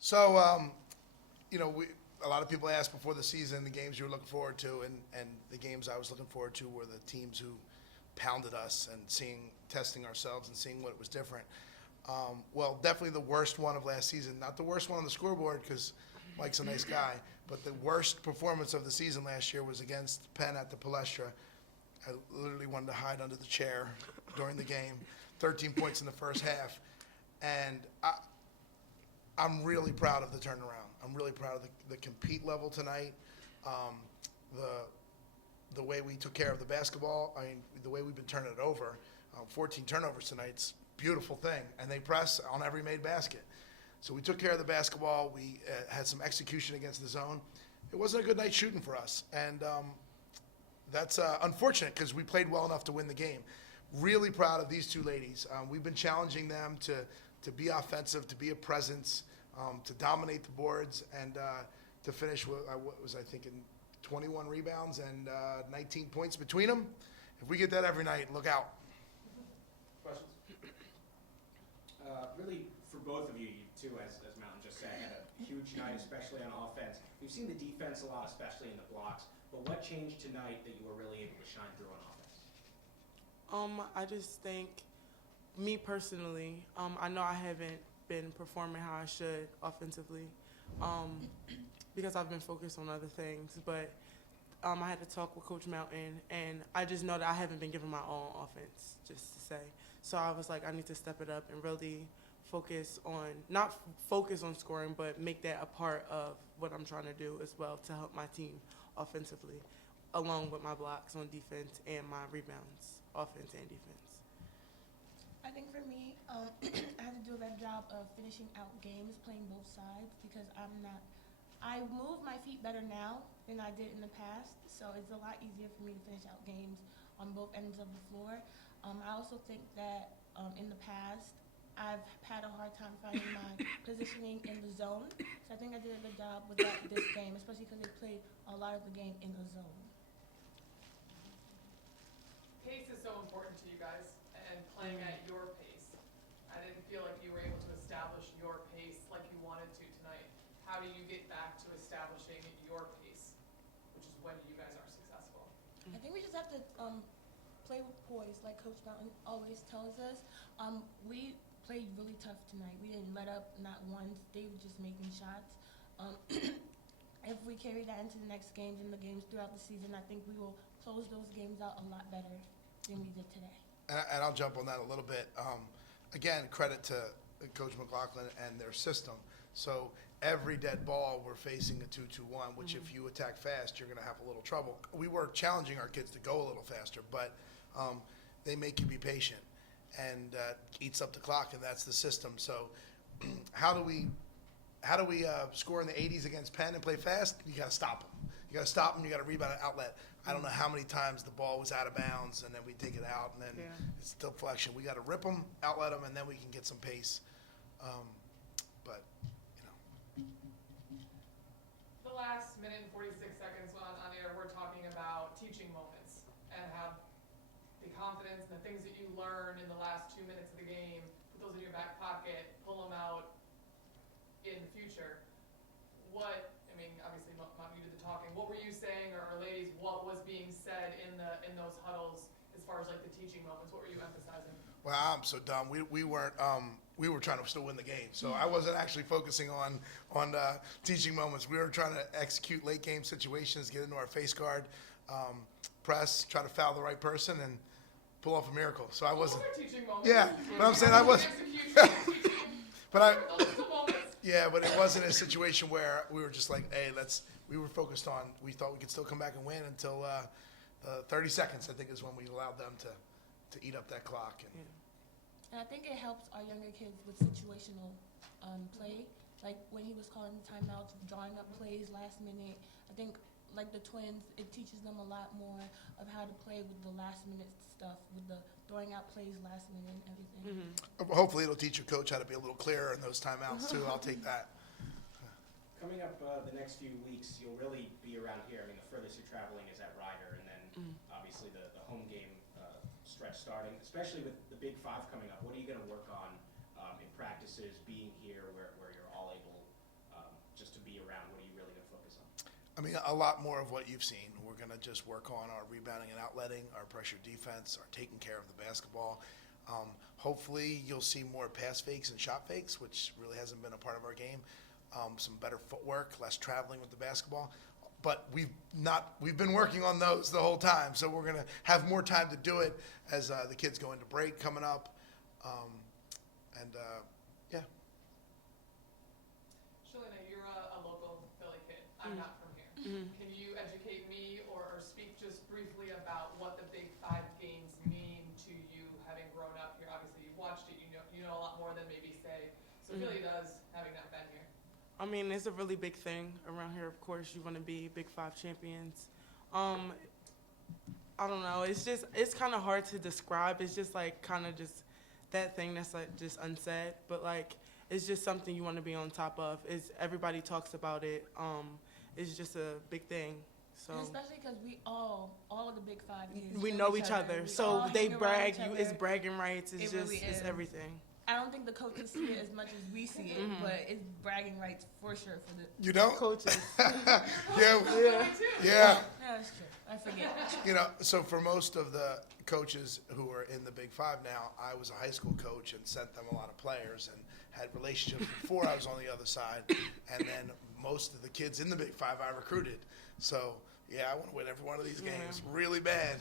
So, a lot of people asked before the season the games you were looking forward to, and the games I was looking forward to were the teams who pounded us and testing ourselves and seeing what was different. Well, definitely the worst one of last season, not the worst one on the scoreboard because Mike's a nice guy, but the worst performance of the season last year was against Penn at the Palestra. I literally wanted to hide under the chair during the game, 13 points in the first half. And I'm really proud of the turnaround. I'm really proud of the compete level tonight, the way we took care of the basketball. I mean, the way we've been turning it over. 14 turnovers tonight's a beautiful thing, and they press on every made basket. So we took care of the basketball. We had some execution against the zone. It wasn't a good night shooting for us, and that's unfortunate because we played well enough to win the game. Really proud of these two ladies. We've been challenging them to be offensive, to be a presence, to dominate the boards, and to finish with, what was I thinking, 21 rebounds and 19 points between them. If we get that every night, look out. Questions? Really, for both of you, too, as Mountain just said, had a huge night, especially on offense. We've seen the defense a lot, especially in the blocks. But what changed tonight that you were really able to shine through on offense? I just think, me personally, I know I haven't been performing how I should offensively because I've been focused on other things. But I had to talk with Coach Mountain, and I just know that I haven't been given my own offense, just to say. So I was like, I need to step it up and really not focus on scoring, but make that a part of what I'm trying to do as well to help my team offensively, along with my blocks on defense and my rebounds, offense and defense. I think for me, I have to do a better job of finishing out games, playing both sides, because I move my feet better now than I did in the past, so it's a lot easier for me to finish out games on both ends of the floor. I also think that in the past, I've had a hard time finding my positioning in the zone, so I think I did a good job with that this game, especially because they played a lot of the game in the zone. Pace is so important to you guys, and playing at your pace. I didn't feel like you were able to establish your pace like you wanted to tonight. How do you get back to establishing your pace, which is when you guys are successful? I think we just have to play with poise, like Coach Mountain always tells us. We played really tough tonight. We didn't let up not once. They were just making shots. If we carry that into the next games and the games throughout the season, I think we will close those games out a lot better than we did today. And I'll jump on that a little bit. Again, credit to Coach McLaughlin and their system. So every dead ball, we're facing a 2-2-1, which if you attack fast, you're going to have a little trouble. We were challenging our kids to go a little faster, but they make you be patient and eats up the clock, and that's the system. So how do we score in the 80s against Penn and play fast? You got to stop them. You got to stop them. You got to rebound an outlet. I don't know how many times the ball was out of bounds, and then we take it out, and then it's deflection. We got to rip them, outlet them, and then we can get some pace. But The last minute and 46 seconds on air, we're talking about teaching moments and have the confidence and the things that you learn in the last 2 minutes of the game, put those in your back pocket, pull them out in the future. Obviously, not you did the talking. What were you saying, or ladies, what was being said in those huddles as far as like the teaching moments? What were you emphasizing? well, I'm so dumb. We weren't. We were trying to still win the game, so I wasn't actually focusing on teaching moments. We were trying to execute late game situations, get into our face guard, press, try to foul the right person, and pull off a miracle. So I wasn't. Those are teaching moments. Yeah, but I'm saying I wasn't. But those are the moments. Yeah, but it wasn't a situation where we were just like, hey, we were focused on, we thought we could still come back and win until 30 seconds, I think, is when we allowed them to eat up that clock. And I think it helps our younger kids with situational play. Like when he was calling the timeouts, drawing up plays last minute. I think like the twins, it teaches them a lot more of how to play with the last minute stuff, with the throwing out plays last minute and everything. Hopefully it'll teach your coach how to be a little clearer in those timeouts too. I'll take that. Coming up the next few weeks, you'll really be around here. I mean, the furthest you're traveling is at Ryder, and then obviously the home game stretch starting, especially with the Big Five coming up. What are you going to work on in practices, being here where you're all able I mean, a lot more of what you've seen. We're going to just work on our rebounding and outletting, our pressure defense, our taking care of the basketball. Hopefully, you'll see more pass fakes and shot fakes, which really hasn't been a part of our game. Some better footwork, less traveling with the basketball. But we've been working on those the whole time. So we're going to have more time to do it as the kids go into break coming up. Yeah. Shalina, you're a local Philly kid. I'm not from here. Can you educate me or speak just briefly about what the Big 5 games mean to you, having grown up here? Obviously, you've watched it. You know a lot more than maybe say. So Philly does, having not been here. I mean, it's a really big thing around here. Of course, you want to be Big 5 champions. I don't know. It's kind of hard to describe. It's just like kind of just that thing that's like just unsaid, but like it's just something you want to be on top of. Everybody talks about it. It's just a big thing. So And especially because we all of the Big 5 kids we know each other. We So all they hang around brag. each other. It's bragging rights. It's It just really it's is. everything. I don't think the coaches see it as much as we see it, but it's bragging rights for sure for the. You don't? Coaches. Yeah. Yeah. Yeah. Yeah, that's true. I forget. You know, so for most of the coaches who are in the Big 5 now, I was a high school coach and sent them a lot of players and had relationships before I was on the other side. And then most of the kids in the Big 5 I recruited. So, yeah, I want to win every one of these games really bad.